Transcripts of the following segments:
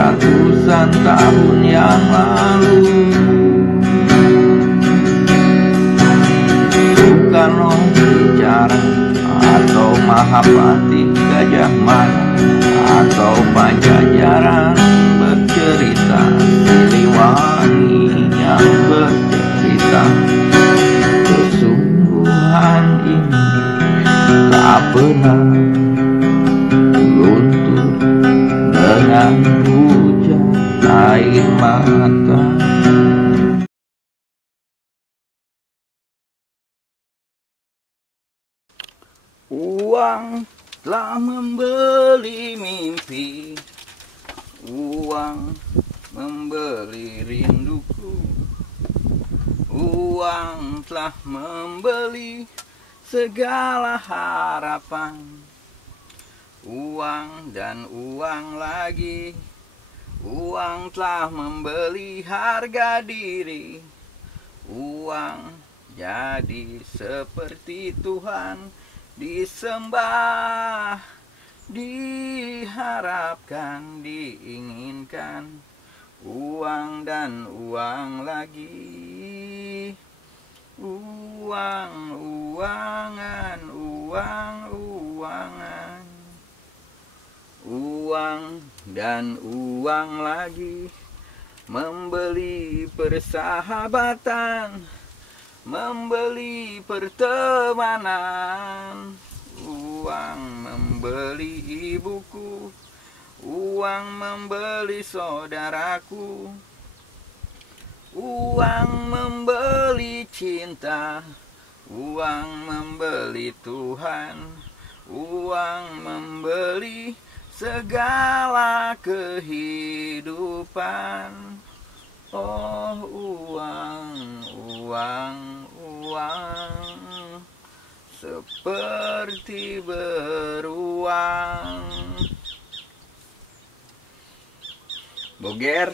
ratusan tahun yang lalu. Soekarno bicara, atau Mahapati Gajah Mada, atau Pajajaran bercerita, Siliwangi yang bercerita. Kesungguhan ini tak pernah luntur dengan hujan air mata. Uang telah membeli mimpi, uang membeli rinduku, uang telah membeli segala harapan. Uang dan uang lagi, uang telah membeli harga diri. Uang jadi seperti Tuhan, disembah, diharapkan, diinginkan. Uang dan uang lagi, uang, uangan, uang, uangan. Uang dan uang lagi, membeli persahabatan, membeli pertemanan. Uang membeli ibuku, uang membeli saudaraku. Uang membeli cinta, uang membeli Tuhan. Uang membeli segala kehidupan. Oh uang, uang, uang, seperti beruang. Boger,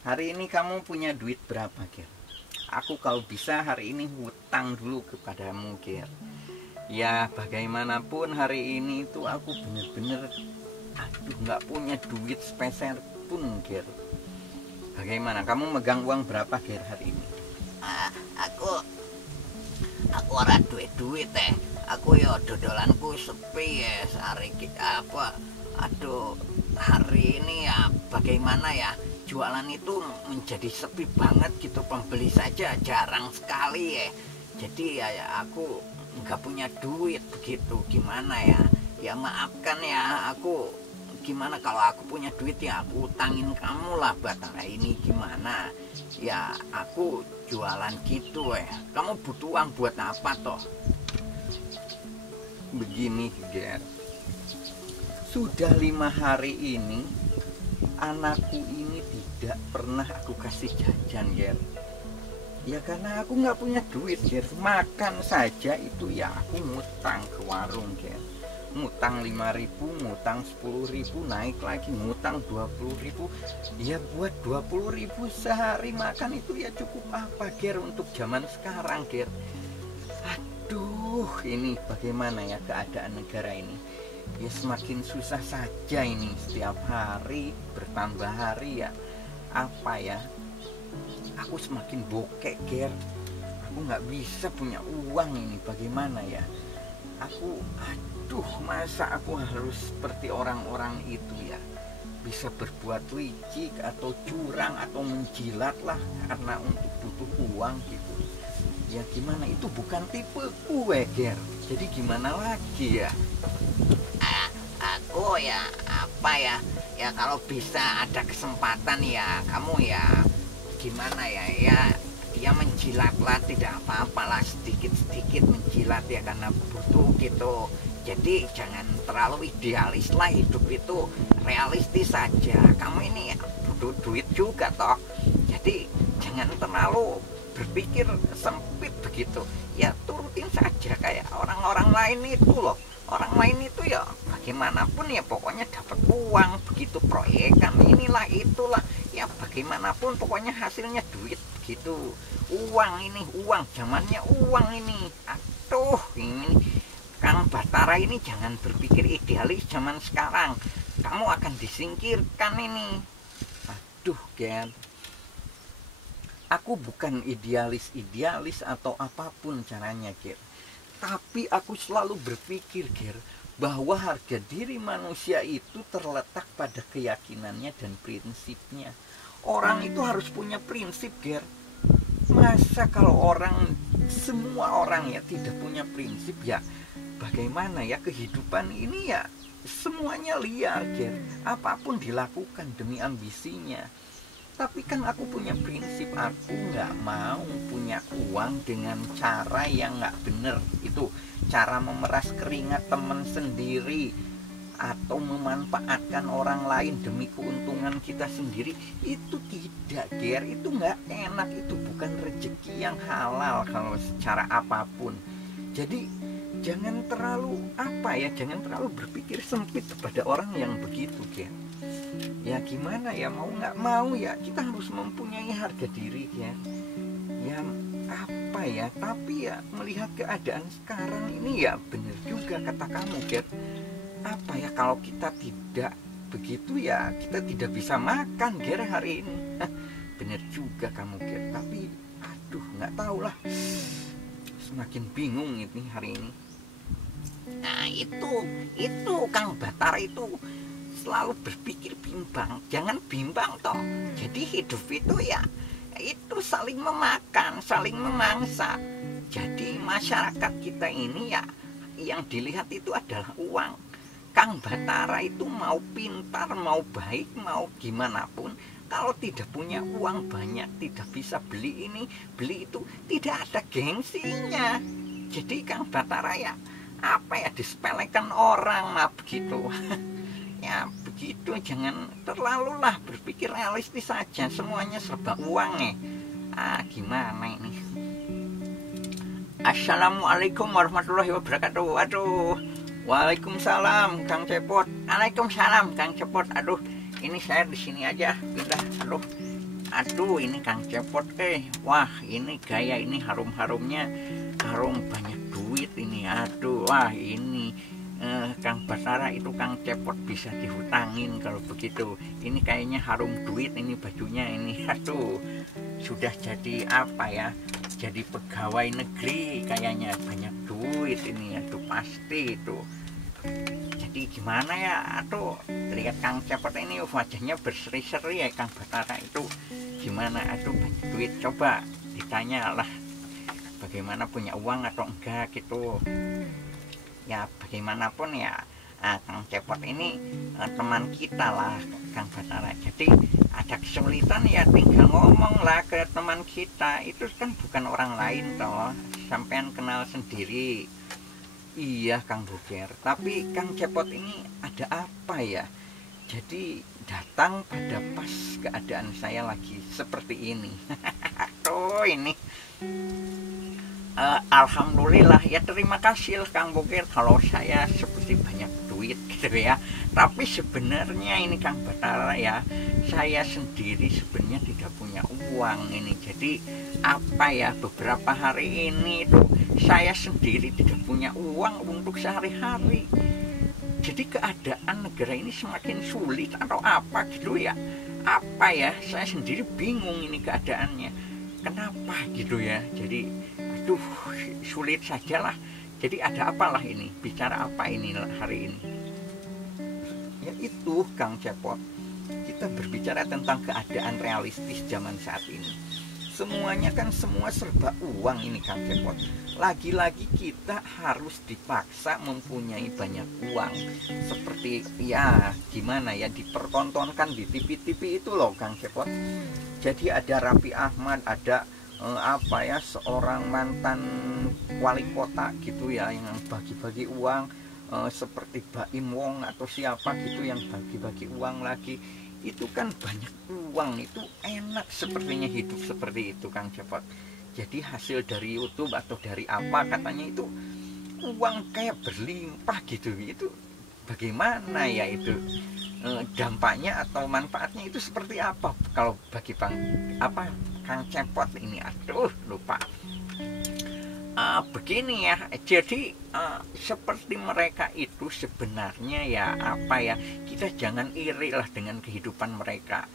hari ini kamu punya duit berapa, Ger? Aku kalau bisa hari ini hutang dulu kepadamu, Ger. Ya bagaimanapun hari ini tuh aku bener-bener nggak punya duit sepeser pun, Ger. Bagaimana? Kamu megang uang berapa, Ger, hari ini? Aku ora duit aku yo dodolanku sepi ya hari apa. Aduh, hari ini ya bagaimana ya, jualan itu menjadi sepi banget gitu, pembeli saja jarang sekali ya. Jadi ya aku nggak punya duit begitu, gimana ya? Ya maafkan ya, aku gimana kalau aku punya duit ya aku utangin kamu lah buat hari ini, gimana? Ya aku jualan gitu kamu butuh uang buat apa toh? Begini, Ger, sudah 5 hari ini anakku ini tidak pernah aku kasih jajan, Ger. Ya karena aku nggak punya duit, Ger. Makan saja itu ya aku ngutang ke warung, Ger. Ngutang 5.000, ngutang 10.000, naik lagi ngutang 20.000. Ya buat 20.000 sehari makan itu ya cukup apa, Ger, untuk zaman sekarang, Ger. Aduh, ini bagaimana ya keadaan negara ini? Ya semakin susah saja ini, setiap hari bertambah hari ya. Apa ya? Aku semakin bokek, Ger. Aku nggak bisa punya uang ini, bagaimana ya? Aduh, masa aku harus seperti orang-orang itu ya? Bisa berbuat licik atau curang atau menjilat lah karena untuk butuh uang gitu. Ya gimana, itu bukan tipeku, Ger. Jadi gimana lagi ya? Aku ya apa ya? Ya kalau bisa ada kesempatan ya kamu ya gimana ya, dia menjilatlah, tidak apa-apalah, sedikit-sedikit menjilat ya karena butuh gitu. Jadi jangan terlalu idealis lah, hidup itu realistis saja. Kamu ini ya butuh duit juga toh, jadi jangan terlalu berpikir sempit begitu. Ya turutin saja kayak orang-orang lain itu loh. Orang lain itu ya bagaimanapun ya pokoknya dapat uang begitu, proyekan inilah itulah ya, bagaimanapun pokoknya hasilnya duit begitu. Uang ini, uang, zamannya uang ini. Aduh, ini Kang Batara ini jangan berpikir idealis zaman sekarang. kamu akan disingkirkan ini. Aduh, Ger. Aku bukan idealis atau apapun caranya, Ger. Tapi aku selalu berpikir, Ger, bahwa harga diri manusia itu terletak pada keyakinannya dan prinsipnya. Orang itu harus punya prinsip, Ger. Masa kalau semua orang ya tidak punya prinsip, ya bagaimana ya kehidupan ini ya semuanya liar, Ger. Apapun dilakukan demi ambisinya. Tapi kan aku punya prinsip, aku nggak mau punya uang dengan cara yang nggak bener. Itu cara memeras keringat teman sendiri atau memanfaatkan orang lain demi keuntungan kita sendiri. Itu tidak, Ger. Itu nggak enak, itu bukan rezeki yang halal kalau secara apapun. Jadi jangan terlalu jangan terlalu berpikir sempit kepada orang yang begitu, Ger. Ya gimana ya, mau nggak mau ya kita harus mempunyai harga diri, ya. Ya tapi ya melihat keadaan sekarang ini ya bener juga kata kamu, Ger. Kalau kita tidak begitu ya kita tidak bisa makan, Ger, hari ini. Bener juga kamu, Ger. Tapi aduh nggak tahu lah, semakin bingung ini hari ini. Nah itu Kang Batar itu selalu berpikir bimbang. Jangan bimbang toh. Jadi hidup itu ya itu saling memakan, saling memangsa. Jadi masyarakat kita ini ya yang dilihat itu adalah uang. Kang Batara itu mau pintar, mau baik, mau gimana pun, kalau tidak punya uang banyak, tidak bisa beli ini, beli itu, tidak ada gengsinya. Jadi Kang Batara ya disepelekan orang lah begitu. Ya begitu, jangan terlalulah berpikir realistis saja, semuanya serba uang ya. Gimana ini. Assalamualaikum warahmatullahi wabarakatuh. Aduh, waalaikumsalam Kang Cepot. Waalaikumsalam Kang Cepot. Aduh, ini saya di sini aja pindah. Aduh ini Kang Cepot. Wah ini gaya ini harum-harumnya, harum banyak duit ini. Aduh, wah ini Kang Batara itu Kang Cepot bisa dihutangin kalau begitu. Ini kayaknya harum duit ini bajunya ini. Aduh, sudah jadi jadi pegawai negeri kayaknya, banyak duit ini. Aduh pasti itu. Jadi gimana ya, aduh lihat Kang Cepot ini wajahnya berseri-seri ya. Kang Batara itu gimana, aduh banyak duit. Coba ditanya lah bagaimana punya uang atau enggak gitu. Ya bagaimanapun ya Kang Cepot ini teman kita lah Kang Batara. Jadi ada kesulitan ya tinggal ngomong lah ke teman kita. Itu kan bukan orang lain toh, sampean kenal sendiri. Iya Kang Buker, tapi Kang Cepot ini ada apa ya? Jadi datang pada pas keadaan saya lagi seperti ini. Aduh ini alhamdulillah ya, terima kasih Kang Bukir kalau saya seperti banyak duit gitu ya. Tapi sebenarnya ini Kang Batara ya, saya sendiri sebenarnya tidak punya uang ini. Jadi beberapa hari ini tuh saya sendiri tidak punya uang untuk sehari-hari. Jadi keadaan negara ini semakin sulit atau apa gitu ya. Saya sendiri bingung ini keadaannya. Kenapa gitu ya. Jadi aduh sulit sajalah. Jadi ada apalah ini, bicara apa ini hari ini? Ya itu Kang Cepot, kita berbicara tentang keadaan realistis zaman saat ini. Semuanya kan semua serba uang ini Kang Cepot. Lagi-lagi kita harus dipaksa mempunyai banyak uang. Seperti ya gimana ya, dipertontonkan di TV-TV itu loh Kang Cepot. Jadi ada Raffi Ahmad, ada seorang mantan wali kota gitu ya, yang bagi-bagi uang, seperti Baim Wong atau siapa gitu yang bagi-bagi uang lagi. Itu kan banyak uang, itu enak sepertinya hidup seperti itu Kang Cepot. Jadi hasil dari YouTube atau dari apa katanya itu uang kayak berlimpah gitu. Itu bagaimana ya itu dampaknya atau manfaatnya itu seperti apa kalau bagi Kang Cepot ini? Aduh lupa. Begini ya, jadi seperti mereka itu sebenarnya ya apa ya, kita jangan iri lah dengan kehidupan mereka.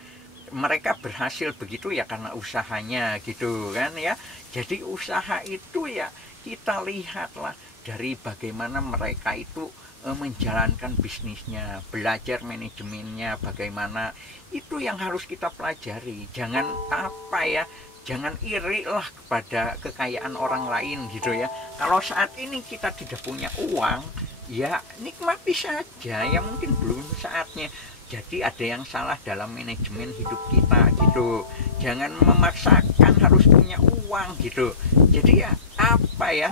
Mereka berhasil begitu ya karena usahanya gitu kan ya. Jadi usaha itu ya kita lihatlah dari bagaimana mereka itu menjalankan bisnisnya, belajar manajemennya bagaimana, itu yang harus kita pelajari. Jangan apa ya, jangan iri lah kepada kekayaan orang lain gitu ya. Kalau saat ini kita tidak punya uang, ya nikmati saja, ya mungkin belum saatnya. Jadi ada yang salah dalam manajemen hidup kita gitu. Jangan memaksakan harus punya uang gitu. Jadi ya apa ya,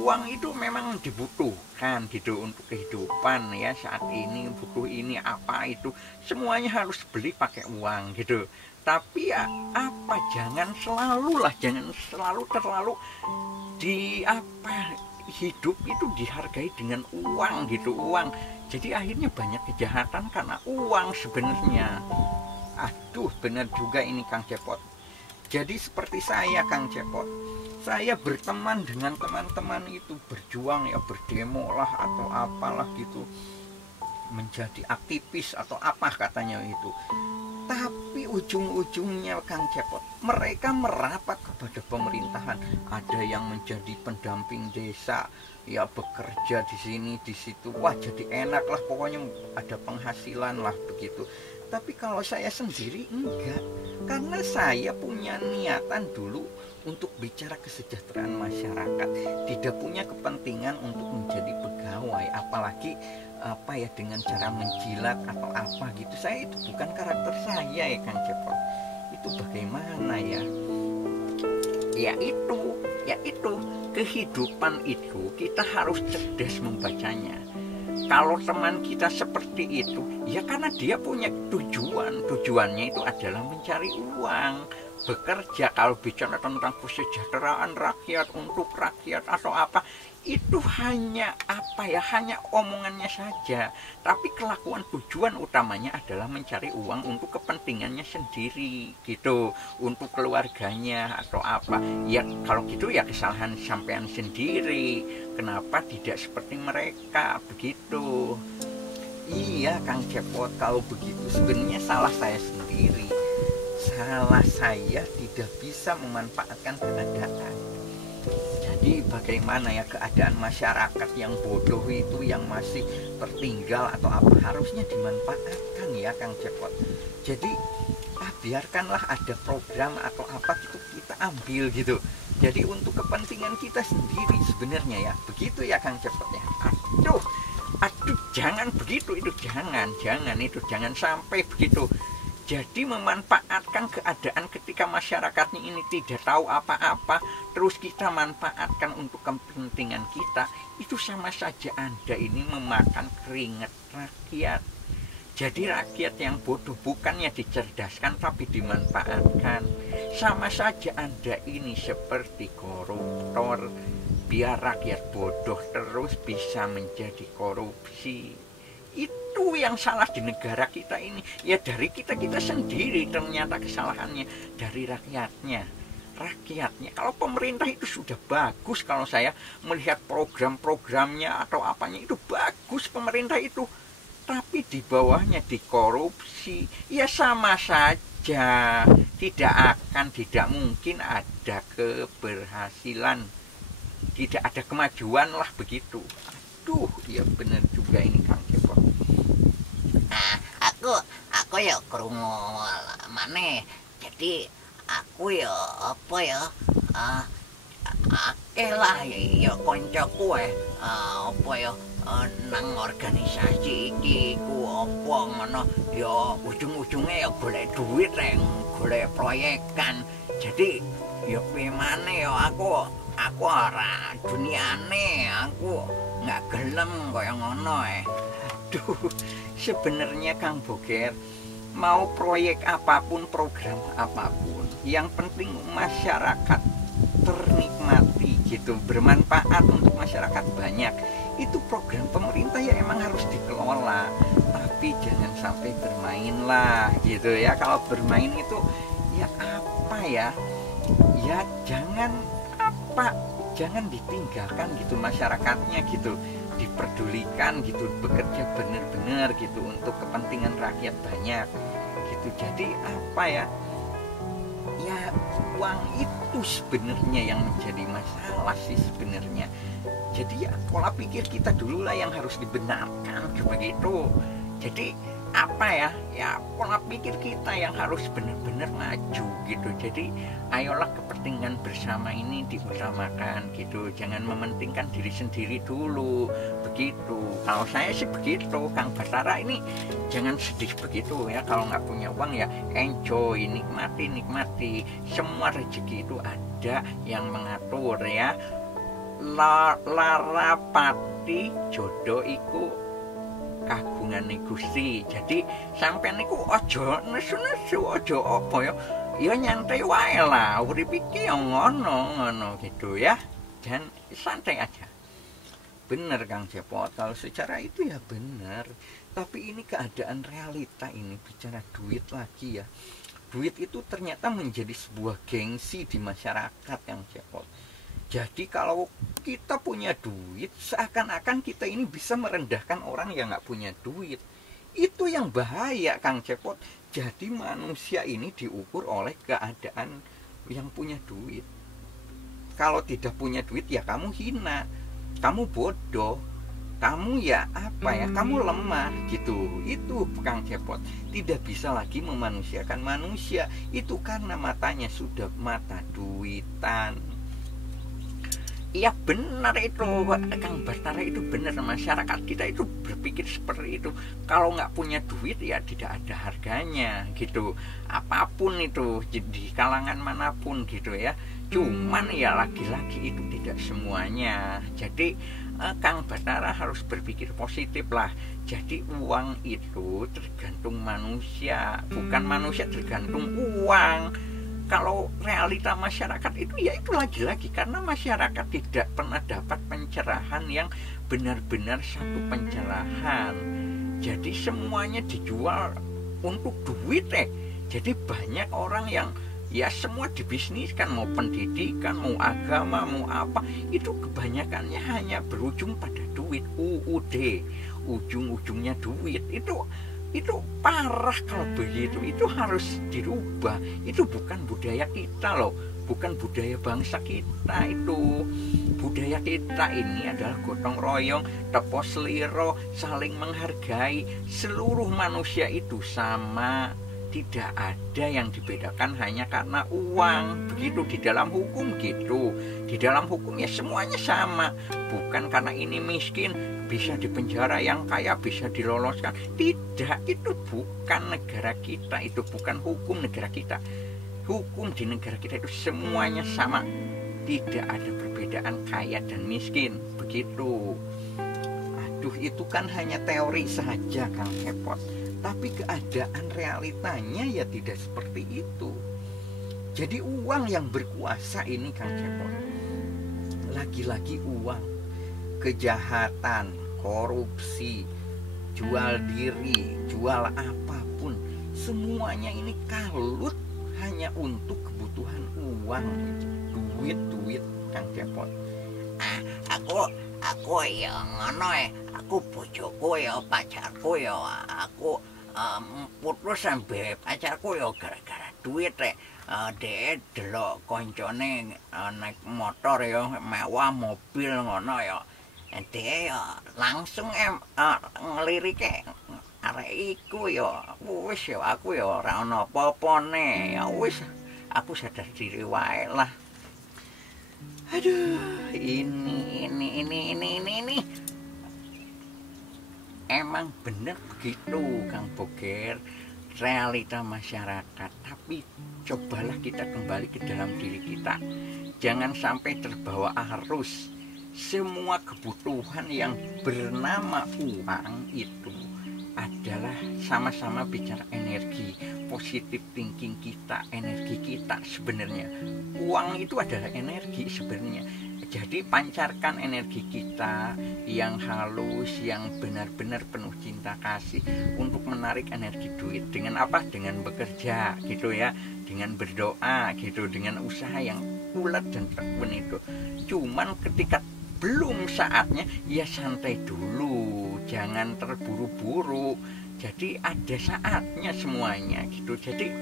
uang itu memang dibutuhkan gitu untuk kehidupan ya. Saat ini butuh ini apa itu, semuanya harus beli pakai uang gitu. Tapi ya apa, jangan selalu terlalu di apa, hidup itu dihargai dengan uang gitu, uang. Jadi akhirnya banyak kejahatan karena uang sebenarnya. Aduh, benar juga ini Kang Cepot. Jadi seperti saya Kang Cepot, saya berteman dengan teman-teman itu berjuang ya, berdemo lah atau apalah gitu, menjadi aktivis atau apa katanya itu. Tapi ujung-ujungnya Kang Cepot, mereka merapat kepada pemerintahan. Ada yang menjadi pendamping desa, ya bekerja di sini di situ, wah jadi enak lah, pokoknya ada penghasilan lah begitu. Tapi kalau saya sendiri enggak, karena saya punya niatan dulu untuk bicara kesejahteraan masyarakat, tidak punya kepentingan untuk menjadi pegawai, apalagi apa ya dengan cara menjilat atau apa gitu. Saya itu bukan karakter saya ya Kang Cepot. Itu bagaimana ya, ya itu kehidupan itu kita harus cerdas membacanya. Kalau teman kita seperti itu, ya karena dia punya tujuannya itu adalah mencari uang, bekerja. Kalau bicara tentang kesejahteraan rakyat, untuk rakyat atau apa, itu hanya apa ya, hanya omongannya saja. Tapi kelakuan tujuan utamanya adalah mencari uang untuk kepentingannya sendiri gitu, untuk keluarganya atau apa. Ya kalau gitu ya kesalahan sampean sendiri, kenapa tidak seperti mereka begitu. Iya Kang Cepot, kalau begitu sebenarnya salah saya sendiri. Salah saya tidak bisa memanfaatkan keadaan. Jadi bagaimana ya, keadaan masyarakat yang bodoh itu, yang masih tertinggal atau apa, harusnya dimanfaatkan ya Kang Cepot. Jadi biarkanlah ada program atau apa gitu, kita ambil gitu. Jadi untuk kepentingan kita sendiri sebenarnya ya, begitu ya Kang Cepot ya. Aduh, jangan begitu, itu jangan sampai begitu. Jadi memanfaatkan keadaan ketika masyarakatnya ini tidak tahu apa-apa, terus kita manfaatkan untuk kepentingan kita, itu sama saja Anda ini memakan keringat rakyat. Jadi rakyat yang bodoh bukannya dicerdaskan tapi dimanfaatkan. Sama saja Anda ini seperti koruptor, biar rakyat bodoh terus bisa menjadi korupsi. Itu yang salah di negara kita ini. Ya dari kita sendiri ternyata kesalahannya, dari rakyatnya. Kalau pemerintah itu sudah bagus, kalau saya melihat program-programnya atau apanya itu bagus pemerintah itu, tapi di bawahnya dikorupsi, ya sama saja, tidak mungkin ada keberhasilan, tidak ada kemajuan lah begitu. Aduh, ya benar juga ini Kang Cepot. Nah, aku ya krungu maneh. Jadi aku ya apa ya, akeh lah ya koncoku apa ya, nang organisasi iki ku apa ngono ya, ujung-ujungnya ya golek duit golek proyekan. Jadi ya piye maneh ya, aku ora duniane, aku nggak gelem kaya ngono Aduh, sebenarnya Kang Boger, mau proyek apapun, program apapun, yang penting masyarakat ternikmati gitu, bermanfaat untuk masyarakat banyak. Itu program pemerintah ya emang harus dikelola, tapi jangan sampai bermain lah gitu ya. Kalau bermain itu ya apa ya, ya jangan apa, jangan ditinggalkan gitu masyarakatnya gitu, diperdulikan gitu, bekerja benar-benar gitu untuk kepentingan rakyat banyak gitu. Jadi apa ya, ya uang itu sebenarnya yang menjadi masalah sih sebenarnya. Jadi ya pola pikir kita dulu lah yang harus dibenarkan begitu. Jadi apa ya, ya pola pikir kita yang harus benar-benar maju gitu. Jadi ayolah kepentingan bersama ini diutamakan gitu, jangan mementingkan diri sendiri dulu begitu. Kalau saya sih begitu, Kang Bathara ini jangan sedih begitu ya. Kalau nggak punya uang ya enjoy, nikmati, semua rezeki itu ada yang mengatur ya. Larapati jodoh iku kagungan Gusti. Jadi sampean niku aja nesu-nesu, aja apa ya, ya nyantai wae lah, urip iki ya ngono gitu ya. Dan santai aja. Bener Kang Cepot, kalau secara itu ya bener. Tapi ini keadaan realita, ini bicara duit lagi ya. Duit itu ternyata menjadi sebuah gengsi di masyarakat Kang Cepot. Jadi kalau kita punya duit, seakan-akan kita ini bisa merendahkan orang yang nggak punya duit. Itu yang bahaya Kang Cepot. Jadi manusia ini diukur oleh keadaan yang punya duit. Kalau tidak punya duit ya kamu hina, kamu bodoh, kamu ya apa ya, kamu lemah gitu. Itu Kang Cepot. Tidak bisa lagi memanusiakan manusia. Itu karena matanya sudah mata duitan. Iya benar itu Kang Bathara, itu benar. Masyarakat kita itu berpikir seperti itu. Kalau nggak punya duit ya tidak ada harganya gitu. Apapun itu di kalangan manapun gitu ya. Cuman ya lagi-lagi itu tidak semuanya. Jadi Kang Bathara harus berpikir positif lah. Jadi uang itu tergantung manusia, bukan manusia tergantung uang. Kalau realita masyarakat itu ya itu lagi-lagi karena masyarakat tidak pernah dapat pencerahan yang benar-benar satu pencerahan. Jadi semuanya dijual untuk duit Jadi banyak orang yang ya semua dibisniskan, mau pendidikan, mau agama, mau apa, itu kebanyakannya hanya berujung pada duit. UUD, ujung-ujungnya duit. Itu parah kalau begitu. Itu harus dirubah. Itu bukan budaya kita loh, bukan budaya bangsa kita. Itu budaya kita ini adalah gotong royong, tepo seliro, saling menghargai. Seluruh manusia itu sama, tidak ada yang dibedakan hanya karena uang. Begitu di dalam hukum gitu. Di dalam hukum ya semuanya sama. Bukan karena ini miskin bisa dipenjara, yang kaya bisa diloloskan. Tidak, itu bukan negara kita, itu bukan hukum negara kita. Hukum di negara kita itu semuanya sama, tidak ada perbedaan kaya dan miskin. Begitu. Aduh, itu kan hanya teori saja Kang Cepot, tapi keadaan realitanya ya tidak seperti itu. Jadi uang yang berkuasa ini Kang Cepot, lagi-lagi uang. Kejahatan, korupsi, jual diri, jual apapun, semuanya ini kalut hanya untuk kebutuhan uang. Duit Kang Cepot. Aku ya ngono aku bojoku ya, pacarku ya, aku putus sampe pacarku ya gara-gara duit dia delok koncone naik motor ya, mewah mobil ngono ya. Dia ya langsung ngelirik arek iku ya. Wis ya aku ya ora ono apa-apane. Ya wis aku sadar diri wae lah. Aduh, Ini. emang bener begitu Kang Boger, realita masyarakat. Tapi cobalah kita kembali ke dalam diri kita. Jangan sampai terbawa arus. Semua kebutuhan yang bernama uang itu adalah sama-sama bicara energi, positif thinking kita, energi kita sebenarnya. Uang itu adalah energi sebenarnya. Jadi pancarkan energi kita yang halus, yang benar-benar penuh cinta kasih untuk menarik energi duit. Dengan apa? Dengan bekerja gitu ya, dengan berdoa gitu, dengan usaha yang ulet dan tekun itu. Cuman ketika belum saatnya ya santai dulu, jangan terburu-buru. Jadi ada saatnya semuanya gitu. Jadi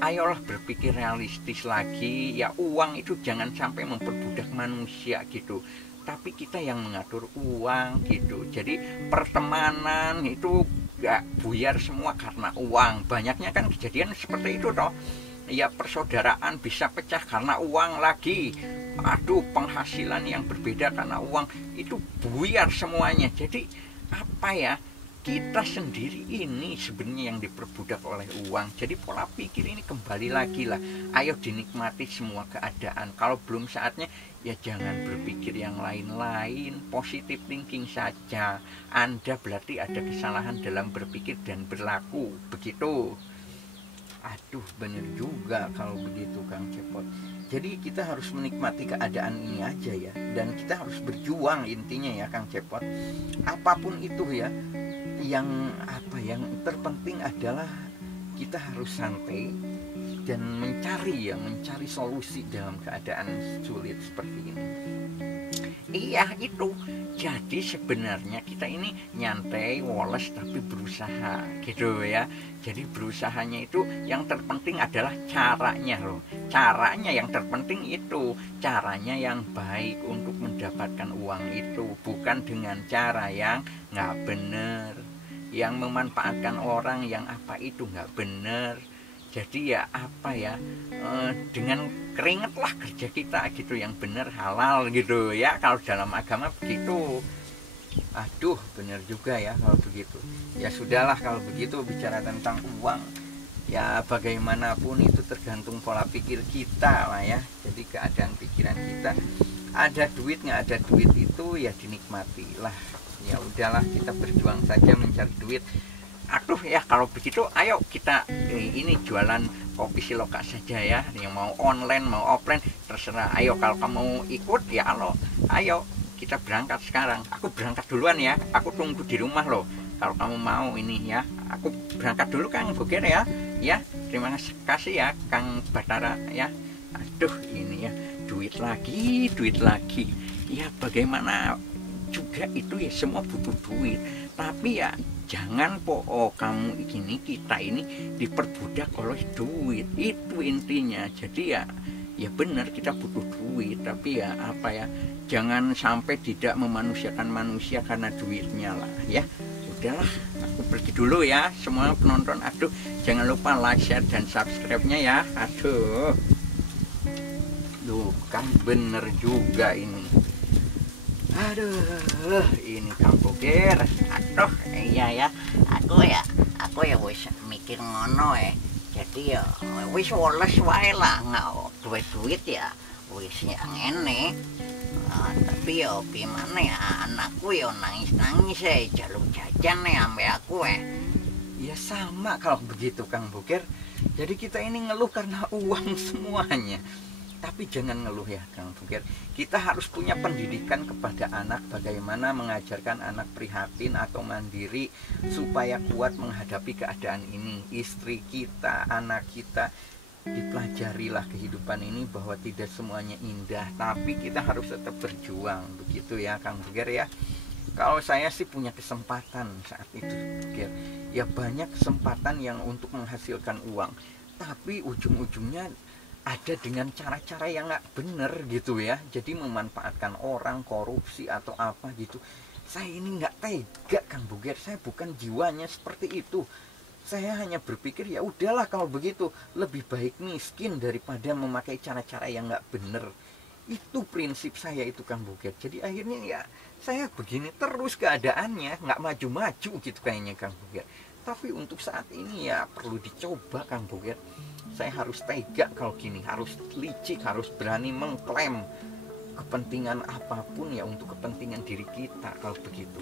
ayolah berpikir realistis lagi. Ya uang itu jangan sampai memperbudak manusia gitu, tapi kita yang mengatur uang gitu. Jadi pertemanan itu gak buyar semua karena uang. Banyaknya kan kejadian seperti itu toh. Ya persaudaraan bisa pecah karena uang lagi. Aduh, penghasilan yang berbeda karena uang itu buyar semuanya. Jadi apa ya, kita sendiri ini sebenarnya yang diperbudak oleh uang. Jadi pola pikir ini kembali lagi lah. Ayo dinikmati semua keadaan. Kalau belum saatnya ya jangan berpikir yang lain-lain. Positive thinking saja. Anda berarti ada kesalahan dalam berpikir dan berlaku. Begitu. Aduh, bener juga kalau begitu Kang Cepot. Jadi kita harus menikmati keadaan ini aja ya. Dan kita harus berjuang intinya ya Kang Cepot. Apapun itu ya, yang terpenting adalah kita harus santai dan mencari solusi dalam keadaan sulit seperti ini. Iya itu. Jadi sebenarnya kita ini nyantai, woles tapi berusaha gitu ya. Jadi berusahanya itu yang terpenting adalah caranya loh. Caranya yang terpenting itu, caranya yang baik untuk mendapatkan uang itu, bukan dengan cara yang nggak bener, yang memanfaatkan orang yang apa itu nggak bener. Jadi ya dengan keringet lah kerja kita gitu, yang bener halal gitu ya, kalau dalam agama begitu. Aduh, bener juga ya kalau begitu. Ya sudahlah kalau begitu, bicara tentang uang ya bagaimanapun itu tergantung pola pikir kita lah ya. Jadi keadaan pikiran kita, ada duit nggak ada duit itu ya dinikmati lah. Ya udahlah, kita berjuang saja mencari duit. Aduh ya kalau begitu ayo kita ini jualan kopi Siloka saja ya. Yang mau online mau offline terserah. Ayo kalau kamu ikut ya ayo kita berangkat sekarang. Aku berangkat duluan ya. Aku tunggu di rumah loh. Kalau kamu mau ini ya. Aku berangkat dulu Kang Boger ya. Ya terima kasih ya Kang Batara ya. Aduh ini ya duit lagi. Ya bagaimana juga itu ya, semua butuh duit. Tapi ya jangan kamu kita ini diperbudak oleh duit. Itu intinya. Jadi ya benar kita butuh duit, tapi ya jangan sampai tidak memanusiakan manusia karena duitnya lah ya. Udahlah, aku pergi dulu ya semua penonton. Aduh, jangan lupa like, share dan subscribe-nya ya. Aduh. Duh, kan bener juga ini. Aduh, ini Kang Boger. Aduh, iya ya. Aku ya wis mikir ngono Jadi ya wis woles wae lah, nggak duit ya wis ya ngene. Tapi ya gimana ya, anakku ya nangis jaluk jajan ambe aku Ya sama kalau begitu Kang Boger. Jadi kita ini ngeluh karena uang semuanya. Tapi jangan ngeluh ya Kang Boger. Kita harus punya pendidikan kepada anak, bagaimana mengajarkan anak prihatin atau mandiri supaya kuat menghadapi keadaan ini. Istri kita, anak kita, dipelajarilah kehidupan ini bahwa tidak semuanya indah, tapi kita harus tetap berjuang. Begitu ya Kang Boger ya. Kalau saya sih punya kesempatan saat itu Boger. Ya banyak kesempatan yang untuk menghasilkan uang, tapi ujung-ujungnya ada dengan cara-cara yang nggak bener gitu ya. Jadi memanfaatkan orang, korupsi atau apa gitu. Saya ini nggak tega Kang Boger. Saya bukan jiwanya seperti itu. Saya hanya berpikir ya udahlah kalau begitu, lebih baik miskin daripada memakai cara-cara yang nggak bener. Itu prinsip saya itu Kang Boger. Jadi akhirnya ya saya begini terus keadaannya, nggak maju-maju gitu kayaknya Kang Boger. Tapi untuk saat ini ya perlu dicoba Kang Boger. Saya harus tega kalau gini, harus licik, harus berani mengklaim kepentingan apapun ya untuk kepentingan diri kita kalau begitu.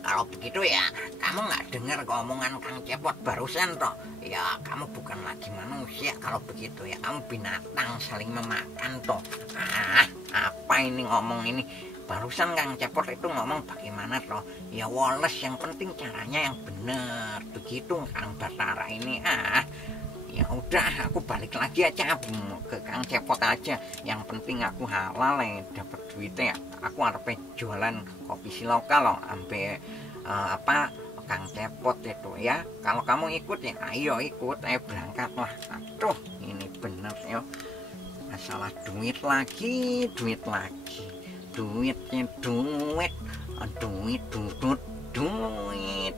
Kalau begitu ya kamu nggak dengar omongan Kang Cepot barusan toh? Ya kamu bukan lagi manusia kalau begitu ya, kamu binatang saling memakan toh. Apa ini ngomong ini? Barusan Kang Cepot itu ngomong bagaimana toh? Ya woles, yang penting caranya yang benar. Begitu Kang Batara ini. Ya udah aku balik lagi aja ke Kang Cepot aja. Yang penting aku halal ya, dapat duitnya. Aku harus jualan kopi si lokal loh, sampai Kang Cepot itu ya. Kalau kamu ikut ya ayo ikut, ayo berangkat lah. Aduh ini bener ya, masalah duit lagi, duitnya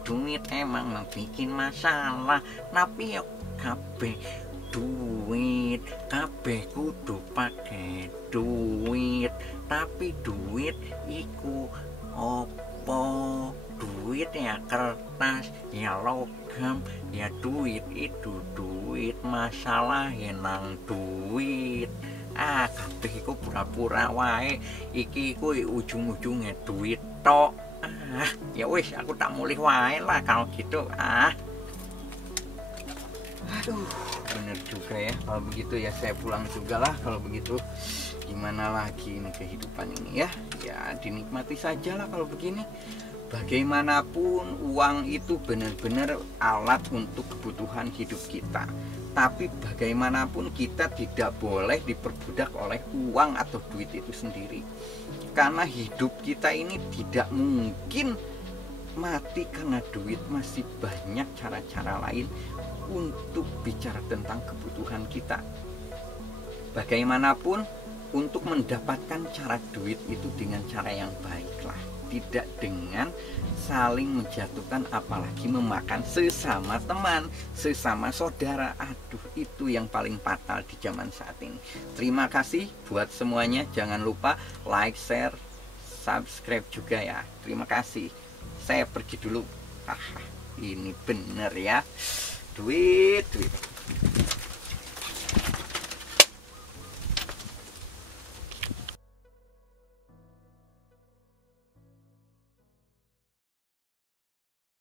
duit emang bikin masalah. Tapi ya kabeh duit, kabeh kudu pakai duit. Tapi duit iku opo? Duit ya kertas, ya logam, ya duit itu duit. Masalah nang duit. Kabeh iku pura-pura wae. Iki iku ujung-ujungnya duit tok. Ya wis aku tak mulih wae lah kalau gitu. Aduh, bener juga ya kalau begitu ya, saya pulang juga lah kalau begitu. Gimana lagi ini kehidupan ini ya? Ya dinikmati saja lah kalau begini. Bagaimanapun uang itu benar-benar alat untuk kebutuhan hidup kita. Tapi bagaimanapun kita tidak boleh diperbudak oleh uang atau duit itu sendiri. Karena hidup kita ini tidak mungkin mati karena duit. Masih banyak cara-cara lain untuk bicara tentang kebutuhan kita. Bagaimanapun untuk mendapatkan cara duit itu dengan cara yang baiklah, tidak dengan saling menjatuhkan, apalagi memakan sesama teman, sesama saudara. Aduh, itu yang paling fatal di zaman saat ini. Terima kasih buat semuanya. Jangan lupa like, share, subscribe juga ya. Terima kasih. Saya pergi dulu. Ini bener ya. Duit.